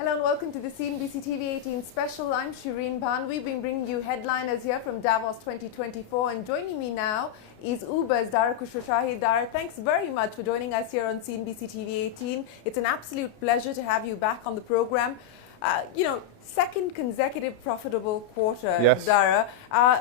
Hello and welcome to the CNBC-TV18 special. I'm Shereen Bhan. We've been bringing you headliners here from Davos 2024, and joining me now is Uber's Dara Khosrowshahi. Dara, thanks very much for joining us here on CNBC-TV18. It's an absolute pleasure to have you back on the program. Second consecutive profitable quarter, yes. Dara.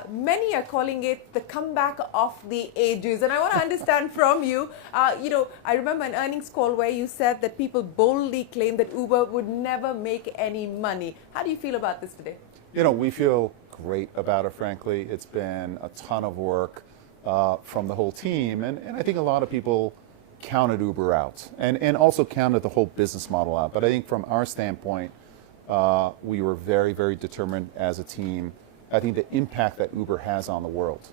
Many are calling it the comeback of the ages. And I want to understand from you, I remember an earnings call where you said that people boldly claimed that Uber would never make any money. How do you feel about this today? We feel great about it, frankly. It's been a ton of work from the whole team. And I think a lot of people counted Uber out and also counted the whole business model out. But I think from our standpoint, we were very, very determined as a team. I think the impact that Uber has on the world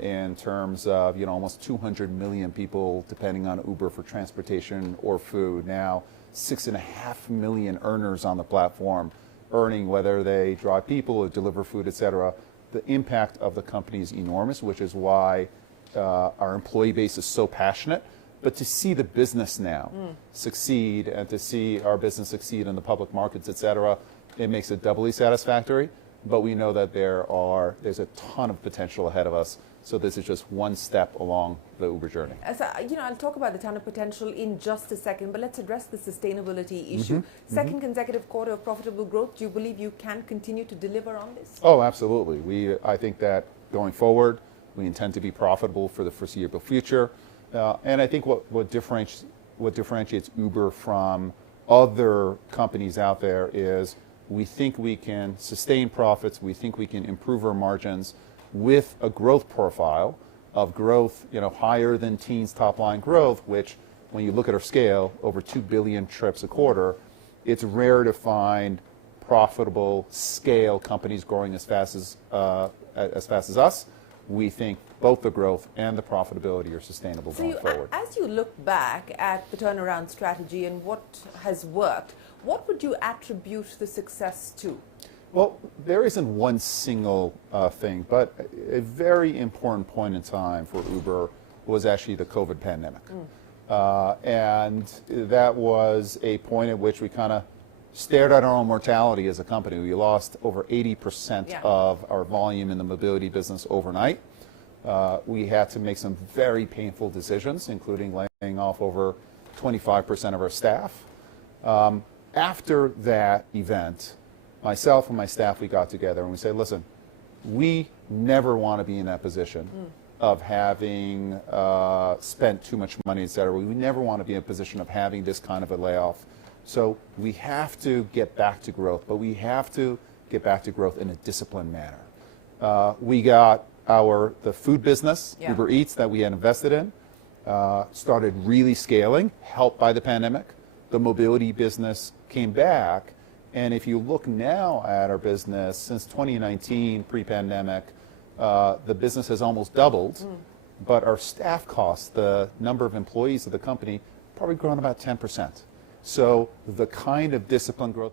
in terms of, almost 200 million people depending on Uber for transportation or food. Now, 6.5 million earners on the platform, earning whether they drive people or deliver food, et cetera. The impact of the company is enormous, which is why our employee base is so passionate. But to see the business now succeed and to see our business succeed in the public markets, et cetera, it makes it doubly satisfactory. But we know that there's a ton of potential ahead of us. So this is just one step along the Uber journey. So, I'll talk about the ton of potential in just a second, but let's address the sustainability issue. Second consecutive quarter of profitable growth. Do you believe you can continue to deliver on this? Oh, absolutely. I think that going forward, we intend to be profitable for the foreseeable future. And I think what differentiates Uber from other companies out there is we think we can sustain profits, we think we can improve our margins with a growth profile of growth, higher than teens top line growth, which when you look at our scale, over 2 billion trips a quarter, it's rare to find profitable scale companies growing as fast as us. We think both the growth and the profitability are sustainable going forward. As you look back at the turnaround strategy and what has worked, what would you attribute the success to? Well, there isn't one single thing, but a very important point in time for Uber was actually the COVID pandemic. And that was a point at which we kind of stared at our own mortality as a company. We lost over 80% of our volume in the mobility business overnight. We had to make some very painful decisions, including laying off over 25% of our staff. After that event, myself and my staff, we got together and we said, listen, we never want to be in that position of having spent too much money, et cetera. We never want to be in a position of having this kind of a layoff. So we have to get back to growth, but we have to get back to growth in a disciplined manner. We got the food business, Uber Eats, that we had invested in, started really scaling, helped by the pandemic. The mobility business came back. And if you look now at our business, since 2019, pre-pandemic, the business has almost doubled. But our staff costs, the number of employees of the company, probably grown about 10%. So the kind of disciplined growth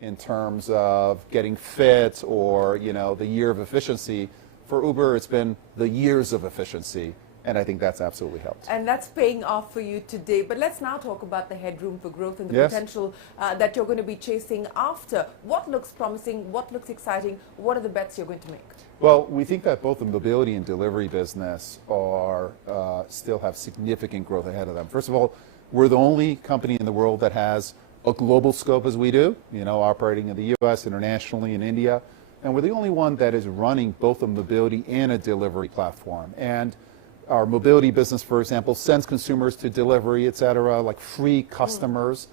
in terms of getting fit or, the year of efficiency, for Uber, it's been the years of efficiency. And I think that's absolutely helped. And that's paying off for you today. But let's now talk about the headroom for growth and the potential that you're going to be chasing after. What looks promising? What looks exciting? What are the bets you're going to make? Well, we think that both the mobility and delivery business still have significant growth ahead of them. First of all, we're the only company in the world that has a global scope as we do, operating in the US, internationally, in India. And we're the only one that is running both a mobility and a delivery platform. And our mobility business, for example, sends consumers to delivery, et cetera, like free customers.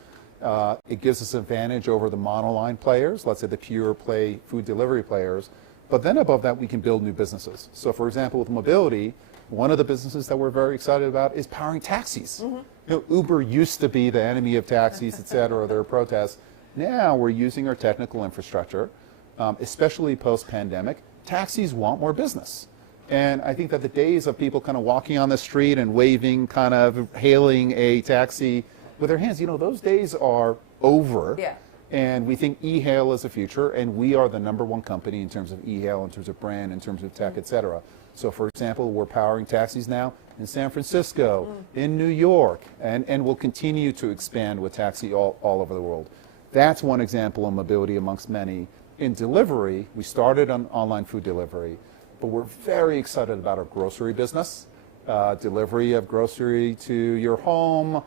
It gives us advantage over the monoline players, let's say the pure play food delivery players. But then above that, we can build new businesses. So for example, with mobility, one of the businesses that we're very excited about is powering taxis. Uber used to be the enemy of taxis, et cetera, there are protests. Now we're using our technical infrastructure, especially post-pandemic. Taxis want more business. And I think that the days of people kind of walking on the street and waving, kind of hailing a taxi with their hands, those days are over. And we think e-hail is the future, and we are the #1 company in terms of e-hail, in terms of brand, in terms of tech, et cetera. So for example, we're powering taxis now in San Francisco, in New York, and will continue to expand with taxi all over the world. That's one example of mobility amongst many. In delivery, we started on online food delivery, but we're very excited about our grocery business. Delivery of grocery to your home,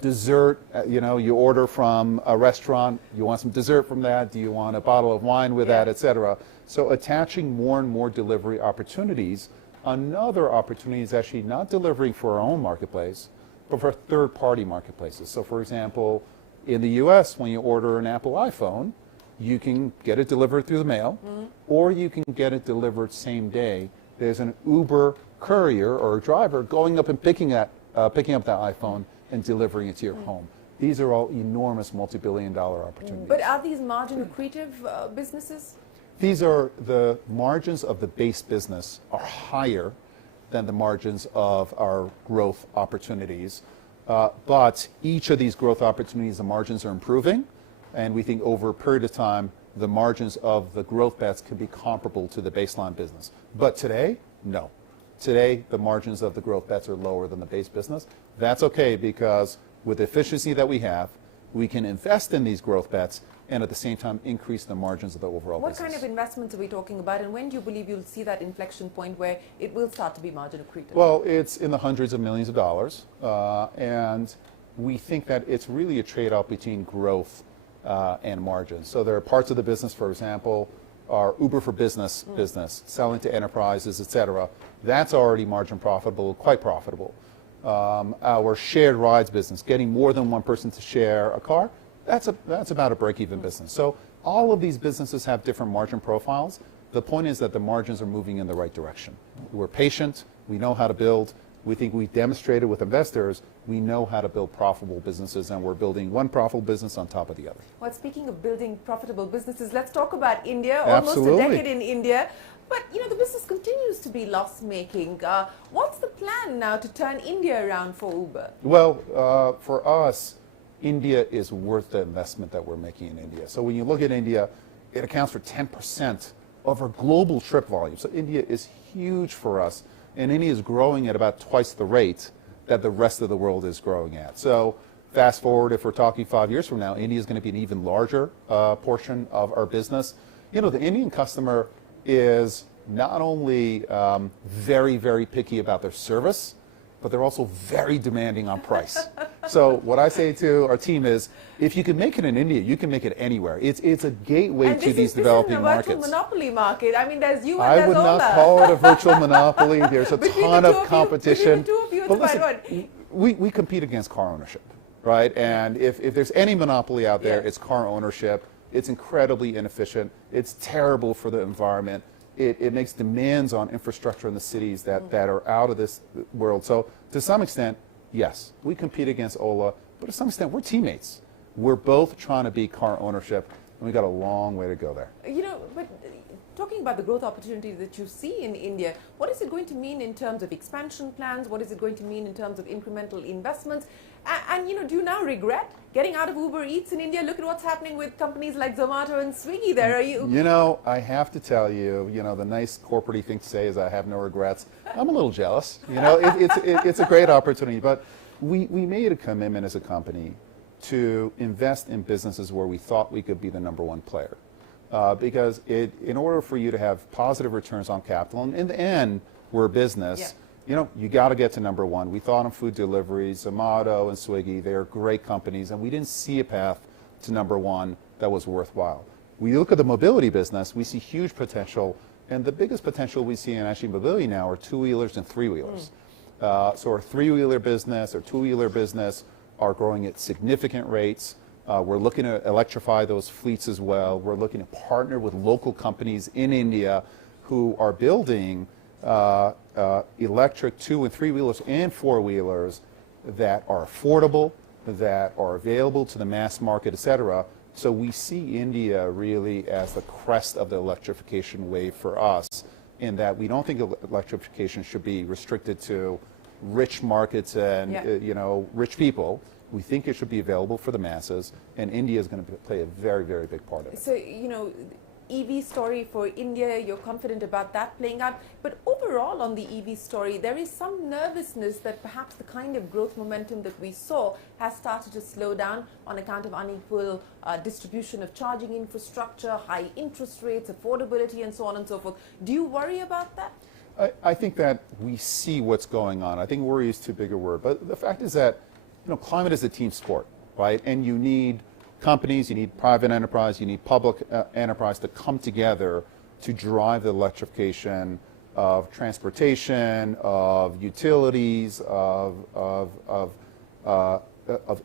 dessert, you order from a restaurant, you want some dessert from that, do you want a bottle of wine with that, etc. So attaching more and more delivery opportunities. Another opportunity is actually not delivering for our own marketplace, but for third-party marketplaces. So for example, in the US, when you order an Apple iPhone, you can get it delivered through the mail, or you can get it delivered same day. There's an Uber courier or a driver going up and picking up that iPhone and delivering it to your home. These are all enormous multi-billion-dollar opportunities. But are these margin accretive businesses? These are the margins of the base business are higher than the margins of our growth opportunities. But each of these growth opportunities, the margins are improving. And we think over a period of time, the margins of the growth bets could be comparable to the baseline business. But today, no. Today, the margins of the growth bets are lower than the base business. That's okay, because with the efficiency that we have, we can invest in these growth bets and at the same time increase the margins of the overall business. What kind of investments are we talking about, and when do you believe you'll see that inflection point where it will start to be margin accretive? Well, it's in the hundreds of millions of dollars, and we think that it's really a trade-off between growth and margins. So there are parts of the business, for example, our Uber for Business business, selling to enterprises, etc. That's already margin profitable, quite profitable. Our shared rides business, getting more than one person to share a car, that's about a break-even business. So all of these businesses have different margin profiles. The point is that the margins are moving in the right direction. We're patient. We know how to build. We think we demonstrated with investors we know how to build profitable businesses, and we're building one profitable business on top of the other. Well, speaking of building profitable businesses, let's talk about India. Absolutely. Almost a decade in India. But, the business continues to be loss-making. What's the plan now to turn India around for Uber? Well, for us, India is worth the investment that we're making in India. So when you look at India, it accounts for 10% of our global trip volume. So India is huge for us, and India is growing at about twice the rate that the rest of the world is growing at. So fast forward, if we're talking 5 years from now, India is going to be an even larger portion of our business. The Indian customer is not only very, very picky about their service, but they're also very demanding on price. So what I say to our team is, if you can make it in India, you can make it anywhere. It's a gateway to these developing markets. This is a virtual monopoly market. I mean, there's you and I there's would Ola. not call it a virtual monopoly. There's a ton of competition. Between the two of you, But listen, we compete against car ownership, right? And if there's any monopoly out there, it's car ownership. It's incredibly inefficient. It's terrible for the environment. It makes demands on infrastructure in the cities that are out of this world. So to some extent, yes, we compete against Ola, but to some extent, we're teammates. We're both trying to be car ownership, and we've got a long way to go there. But talking about the growth opportunity that you see in India, what is it going to mean in terms of expansion plans? What is it going to mean in terms of incremental investments? And do you now regret getting out of Uber Eats in India? Look at what's happening with companies like Zomato and Swiggy there. Are you? I have to tell you, the nice corporate thing to say is I have no regrets. I'm a little jealous. It's a great opportunity, but we made a commitment as a company to invest in businesses where we thought we could be the number one player. Because in order for you to have positive returns on capital, and in the end, we're a business, you got to get to number one. We thought on food delivery, Zomato and Swiggy, they're great companies, and we didn't see a path to number one that was worthwhile. We look at the mobility business, we see huge potential, and the biggest potential we see in actually mobility now are two-wheelers and three-wheelers. So our three-wheeler business, our two-wheeler business are growing at significant rates. We're looking to electrify those fleets as well. We're looking to partner with local companies in India who are building electric two- and three-wheelers and four-wheelers that are affordable, that are available to the mass market, etc. So we see India really as the crest of the electrification wave for us, in that we don't think electrification should be restricted to rich markets and rich people. We think it should be available for the masses, and India is going to play a very, very big part of it. So, EV story for India. You're confident about that playing out. But overall on the EV story, there is some nervousness that perhaps the kind of growth momentum that we saw has started to slow down on account of unequal distribution of charging infrastructure, high interest rates, affordability, and so on and so forth. Do you worry about that? I think that we see what's going on. I think worry is too big a word. But the fact is that, climate is a team sport, right? And you need companies, you need private enterprise, you need public enterprise to come together to drive the electrification of transportation, of utilities, of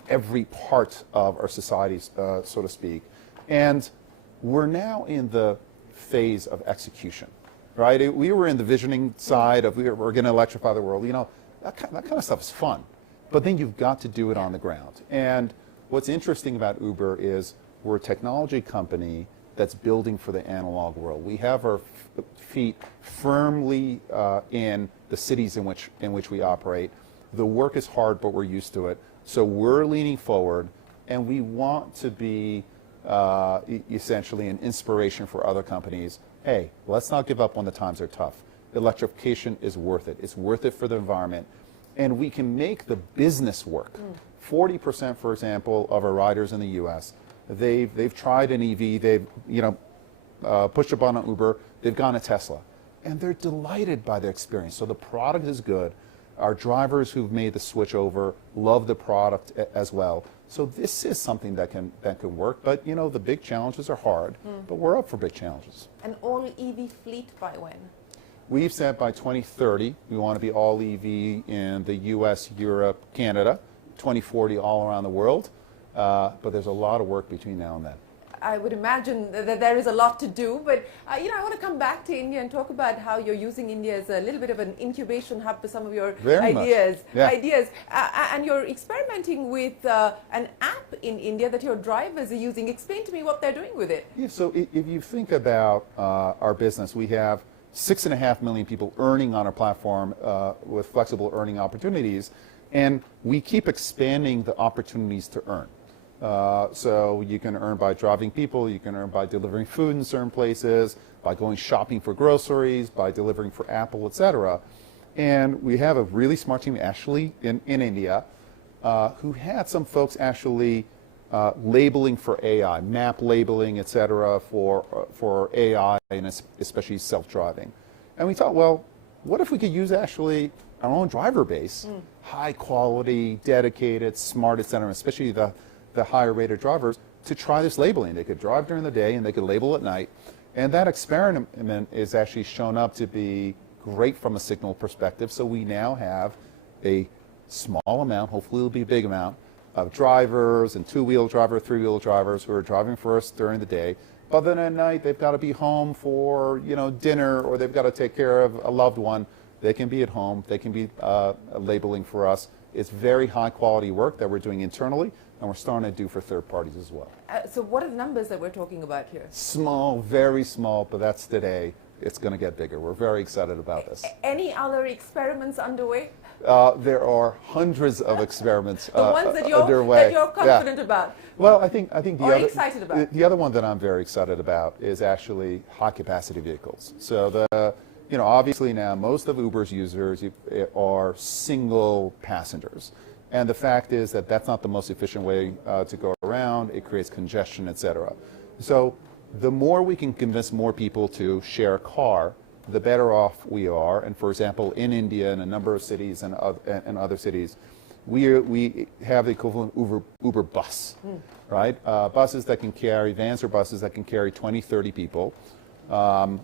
every part of our societies, so to speak. And we're now in the phase of execution, right? We were in the visioning side of we're going to electrify the world. That kind of stuff is fun. But then you've got to do it on the ground. And what's interesting about Uber is we're a technology company that's building for the analog world. We have our feet firmly in the cities in which we operate. The work is hard, but we're used to it. So we're leaning forward, and we want to be essentially an inspiration for other companies. Hey, let's not give up when the times are tough. Electrification is worth it. It's worth it for the environment. And we can make the business work. 40%, for example, of our riders in the U.S., they've tried an EV, they've pushed a button on Uber, they've gone to Tesla, and they're delighted by the experience. So the product is good. Our drivers who've made the switch over love the product as well. So this is something that can work. But the big challenges are hard, but we're up for big challenges. An all EV fleet by when? We've said by 2030 we want to be all EV in the U.S., Europe, Canada. 2040 all around the world, but there's a lot of work between now and then. I would imagine that there is a lot to do, but I want to come back to India and talk about how you're using India as a little bit of an incubation hub for some of your ideas. And you're experimenting with an app in India that your drivers are using. Explain to me what they're doing with it. Yeah, so if you think about our business, we have 6.5 million people earning on our platform with flexible earning opportunities. And we keep expanding the opportunities to earn. So you can earn by driving people, you can earn by delivering food in certain places, by going shopping for groceries, by delivering for Apple, etc. And we have a really smart team actually in India who had some folks actually labeling for AI, map labeling, etc. for AI and especially self-driving. And we thought, well, what if we could use actually our own driver base, high quality, dedicated, smart, etc., especially the higher rated drivers, to try this labeling. They could drive during the day and they could label at night. And that experiment is actually shown up to be great from a signal perspective. So we now have a small amount, hopefully it'll be a big amount, of drivers and two-wheel drivers, three-wheel drivers who are driving for us during the day. But then at night they've got to be home for dinner, or they've got to take care of a loved one. They can be at home. They can be labeling for us. It's very high quality work that we're doing internally, and we're starting to do for third parties as well. So what are the numbers that we're talking about here? Small, very small, but that's today. It's going to get bigger. We're very excited about this. Any other experiments underway? There are hundreds of experiments the ones that underway. You're confident about. Well, I think excited about. The other one that I'm very excited about is actually high capacity vehicles. So obviously now most of Uber's users are single passengers. And the fact is that that's not the most efficient way to go around. It creates congestion, etc. So the more we can convince more people to share a car, the better off we are. And for example, in India and a number of cities and other cities, we have the equivalent Uber bus, right? Buses that can carry, vans or buses that can carry 20, 30 people.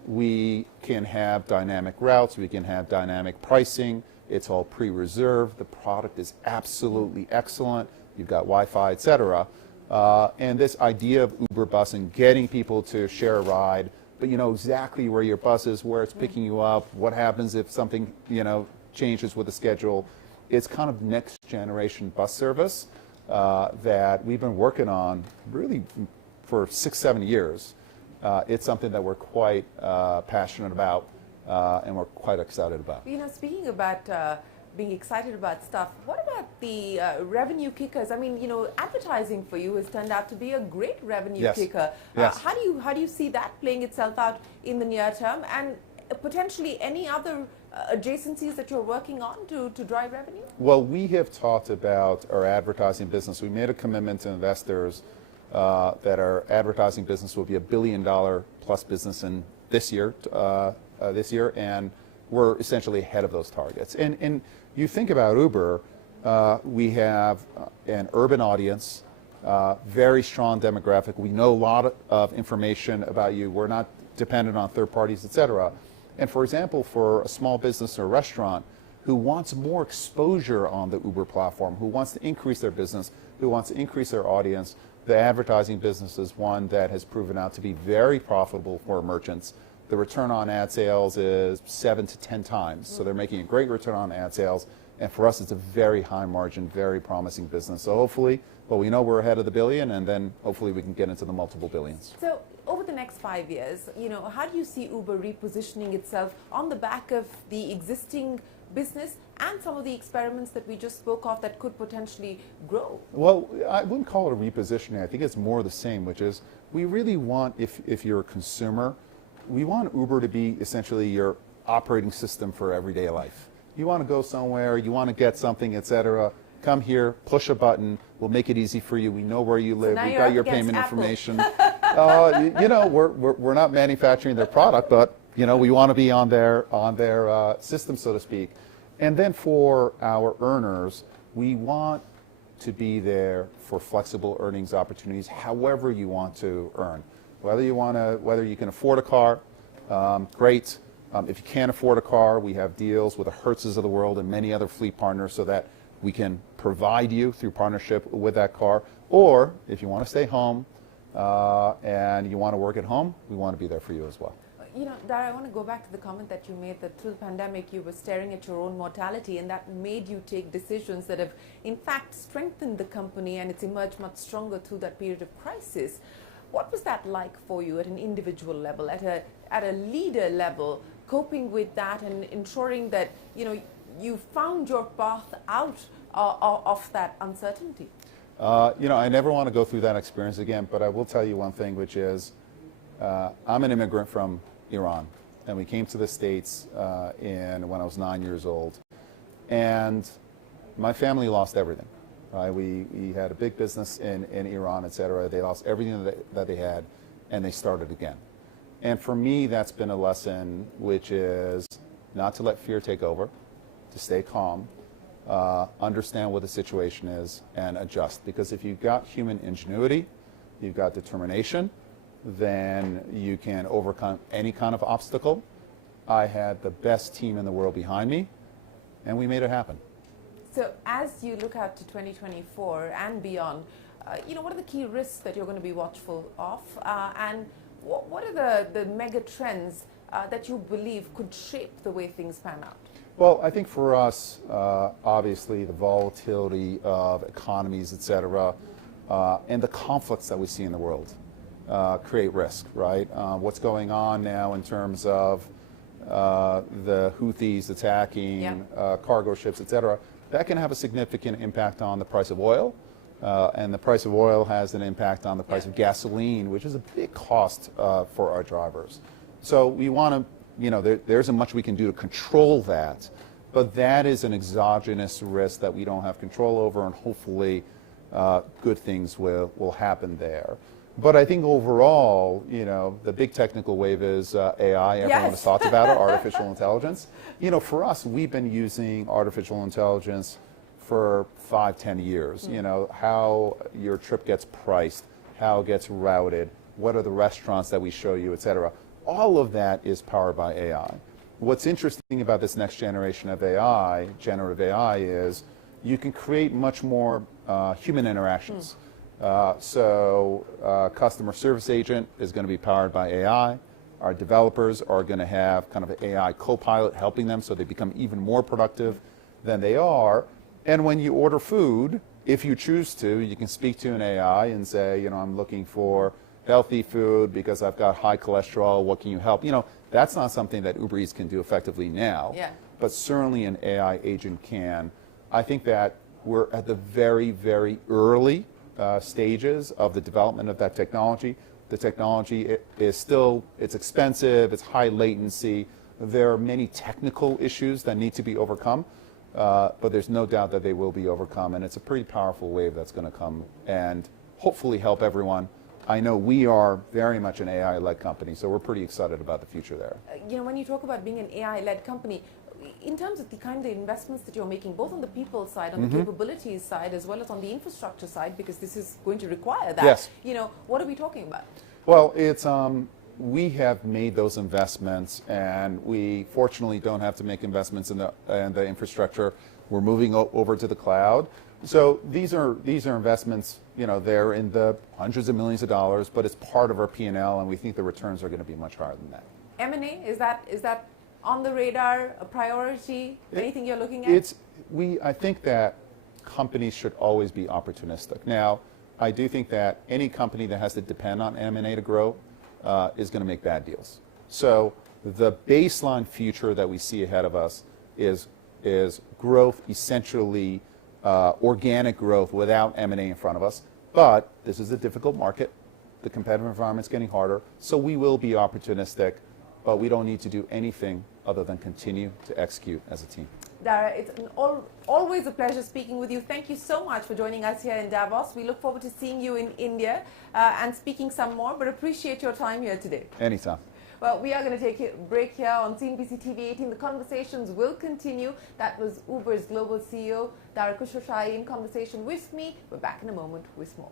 We can have dynamic routes, we can have dynamic pricing. It's all pre-reserved. The product is absolutely excellent. You've got Wi-Fi, etc. And this idea of Uber bus and getting people to share a ride, but you know exactly where your bus is, where it's picking you up, what happens if something changes with the schedule. It's kind of next generation bus service that we've been working on really for 6-7 years. It's something that we're quite passionate about and we're quite excited about. Speaking about being excited about stuff. What about the revenue kickers? I mean, advertising for you has turned out to be a great revenue kicker. Yes. How do you see that playing itself out in the near term, and potentially any other adjacencies that you're working on to drive revenue? Well, we have talked about our advertising business. We made a commitment to investors that our advertising business will be $1 billion plus business in this year, and we're essentially ahead of those targets. And you think about Uber, we have an urban audience, very strong demographic. We know a lot of information about you. We're not dependent on third parties, et cetera. And for example, for a small business or a restaurant who wants more exposure on the Uber platform, who wants to increase their business, who wants to increase their audience, the advertising business is one that has proven out to be very profitable for merchants. The return on ad sales is 7 to 10 times. So they're making a great return on ad sales. And for us, it's a very high margin, very promising business. So hopefully, well, we know we're ahead of the billion, and then hopefully we can get into the multiple billions. So over the next 5 years, how do you see Uber repositioning itself on the back of the existing business and some of the experiments that we just spoke of that could potentially grow? Well, I wouldn't call it a repositioning. I think it's more the same, which is we really want, if you're a consumer, we want Uber to be essentially your operating system for everyday life. You want to go somewhere, you want to get something, etc. Come here, push a button, we'll make it easy for you. We know where you live, we've got your payment information. We're not manufacturing their product, but we want to be on their system, so to speak. And then for our earners, we want to be there for flexible earnings opportunities, however you want to earn. Whether you can afford a car, great. If you can't afford a car, we have deals with the Hertz's of the world and many other fleet partners so that we can provide you through partnership with that car. Or if you want to stay home and you want to work at home, we want to be there for you as well. Dara, I want to go back to the comment that you made that through the pandemic you were staring at your own mortality, and that made you take decisions that have in fact strengthened the company, and it's emerged much stronger through that period of crisis. What was that like for you at an individual level, at a leader level, coping with that and ensuring that you found your path out of that uncertainty? I never want to go through that experience again, but I will tell you one thing, which is I'm an immigrant from Iran, and we came to the States when I was 9 years old, and my family lost everything. We had a big business in Iran, et cetera. They lost everything that they had, and they started again. And for me, that's been a lesson, which is not to let fear take over, to stay calm, understand what the situation is, and adjust. Because if you've got human ingenuity, you've got determination, then you can overcome any kind of obstacle. I had the best team in the world behind me, and we made it happen. So as you look out to 2024 and beyond, what are the key risks that you're going to be watchful of? And what are the mega trends that you believe could shape the way things pan out? Well, I think for us, obviously, the volatility of economies, et cetera, and the conflicts that we see in the world create risk, right? What's going on now in terms of the Houthis attacking cargo ships, et cetera, that can have a significant impact on the price of oil. And the price of oil has an impact on the price of gasoline, which is a big cost for our drivers. So we want to, there isn't much we can do to control that, but that is an exogenous risk that we don't have control over, and hopefully good things will happen there. But I think overall, the big technical wave is AI. Everyone has talked about it, artificial intelligence. For us, we've been using artificial intelligence for 5-10 years. How your trip gets priced, how it gets routed, what are the restaurants that we show you, et cetera. All of that is powered by AI. What's interesting about this next generation of AI, generative AI, is you can create much more human interactions. Customer service agent is going to be powered by AI. Our developers are going to have kind of an AI co-pilot helping them so they become even more productive than they are. And when you order food, if you choose to, you can speak to an AI and say, I'm looking for healthy food because I've got high cholesterol. What can you help? That's not something that Uber Eats can do effectively now. but certainly an AI agent can. I think that we're at the very, very early stages of the development of that technology. The technology is still, it's expensive, it's high latency. There are many technical issues that need to be overcome, but there's no doubt that they will be overcome, and it's a pretty powerful wave that's going to come and hopefully help everyone. I know we are very much an AI-led company, so we're pretty excited about the future there. You know, when you talk about being an AI-led company, in terms of the kind of investments that you're making, both on the people side, on the capabilities side, as well as on the infrastructure side, because this is going to require that. Yes. You know, what are we talking about? Well, it's we have made those investments, and we fortunately don't have to make investments in the infrastructure. We're moving over to the cloud. So these are investments. You know, they're in the hundreds of millions of dollars, but it's part of our P&L, and we think the returns are going to be much higher than that. M&A, is that on the radar, a priority? Anything you're looking at? I think that companies should always be opportunistic. Now, I do think that any company that has to depend on M&A to grow is going to make bad deals. So the baseline future that we see ahead of us is growth, essentially organic growth without M&A in front of us. But this is a difficult market. The competitive environment's getting harder. So we will be opportunistic, but we don't need to do anything other than continue to execute as a team. Dara, it's always a pleasure speaking with you. Thank you so much for joining us here in Davos. We look forward to seeing you in India and speaking some more, but appreciate your time here today. Anytime. Well, we are going to take a break here on CNBC-TV18. The conversations will continue. That was Uber's global CEO, Dara Khosrowshahi, in conversation with me. We're back in a moment with more.